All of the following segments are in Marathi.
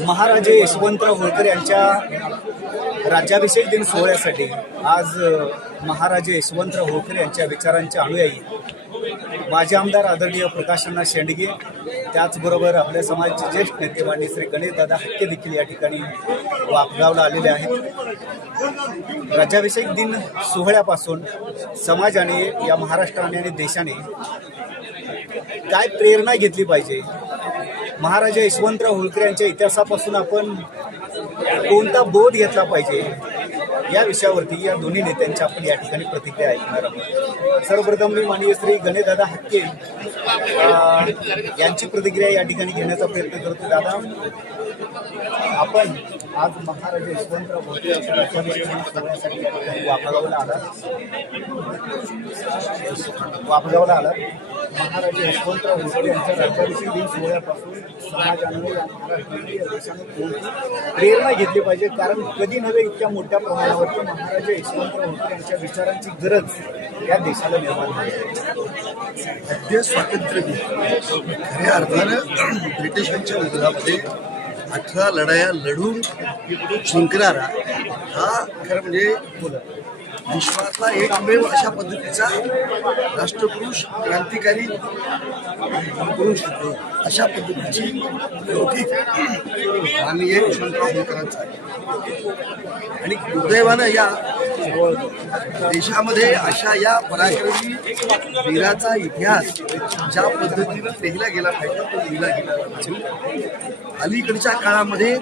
महाराजे यशवंतराव होळकर यांच्या राज्याभिषेक दिन सोहळ्यासाठी आज महाराजे यशवंतराव होळकर यांच्या विचारांचे अनुयायी माजी आमदार आदरणीय प्रकाशअण्णा शेंडगे, त्याचबरोबर आपल्या समाजाचे ज्येष्ठ नेते माननीय श्री गणेशदादा हक्के देखील या ठिकाणी वापगावला आलेले आहेत। राज्याभिषेक दिन सोहळ्यापासून समाजाने, या महाराष्ट्राने आणि देशाने काय प्रेरणा घेतली पाहिजे, महाराजा यशवंतराव होळकर यांच्या इतिहासापासून आपण कोणता बोध घेतला पाहिजे, या विषयावरती या दोन्ही नेत्यांच्या आपण या ठिकाणी प्रतिक्रिया ऐकणार आहोत। सर्वप्रथम मी माननीय श्री गणेशदादा हक्के यांची प्रतिक्रिया या ठिकाणी घेण्याचा प्रयत्न करतो। दादा, आपण आज महाराजा यशवंतराव होळकर यांच्या वापगावला आला। महाराजा यशवंतराव होळकर यांच्या राज्याभिषेक दिन सोहळ्यापासून समाजाने या महाराष्ट्राने या देशाने कोणती प्रेरणा घेतली पाहिजे, कारण कधी नव्हे इतक्या मोठ्या प्रमाणावरती महाराजा यशवंतराव होळकर यांच्या विचारांची गरज या देशाला निर्माण झाली। सध्या स्वातंत्र्य दिन खऱ्या अर्थानं ब्रिटिशांच्या विरोधामध्ये 18 लढाया लढून जिंकणारा हा खरं म्हणजे विश्वातला एकमेव अशा पद्धतीचा राष्ट्रपुरुष, क्रांतिकारी पुरुष अशा पद्धतीची मोठी माननीय यशवंतराव होळकरांचा आहे। आणि दुर्दैवानं या देशामध्ये अशा या पराक्रमी वीराचा इतिहास ज्या पद्धतीनं लिहिला गेला पाहिजे तो लिहिला गेला नाही। अलीकडच्या काळामध्ये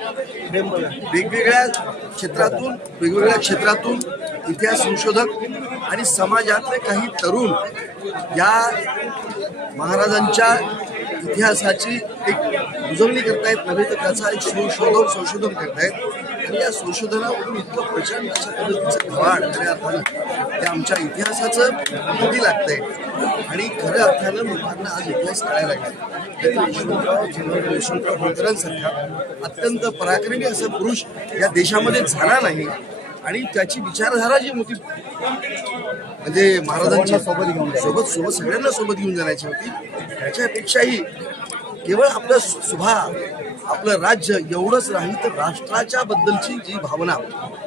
वेगवेगळ्या क्षेत्रातून इतिहास संशोधक आणि समाजातले काही तरुण या महाराजांच्या इतिहासाची एक उजळणी करतायत, नव्हे तर त्याचा एक संशोधन करतायत। आणि या संशोधनावरून इतकं प्रचंड अशा पद्धतीचं धवाड खऱ्या अर्थानं ते आमच्या इतिहासाचं हाती लागतंय आणि खऱ्या अर्थानं लोकांना आज इतिहास कळायला लागला। यशवंतराव होळकरांसारखा अत्यंत पराक्रमी असा पुरुष या देशामध्ये झाला नाही आणि त्याची विचारधारा जी होती म्हणजे महाराजांच्या सोबत सगळ्यांना सोबत घेऊन जाण्याची होती, त्याच्यापेक्षाही केवळ आपलं आपलं राज्य एवढंच नाही तर राष्ट्राच्या बद्दलची जी भावना,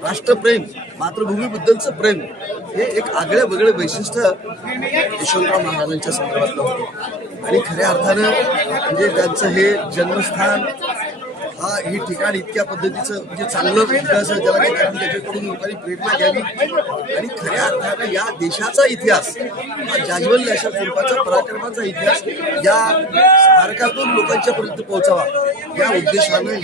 राष्ट्रप्रेम, मातृभूमीबद्दलचं प्रेम हे एक आगळं वेगळं वैशिष्ट्य यशवंतराव महाराजांच्या संदर्भातलं होतं। आणि खऱ्या अर्थानं म्हणजे त्यांचं हे जन्मस्थान ही ठिकाण इतक्या पद्धतीचं म्हणजे चांगलं असं ज्याला काही कारण त्याच्याकडून लोकांनी प्रेरणा घ्यावी आणि खऱ्या अर्थानं या देशाचा इतिहास हा जाज्वल्य अशा स्वरूपाचा पराक्रमाचा इतिहास या स्मारकातून लोकांच्या पर्यंत पोहोचावा या उद्देशानं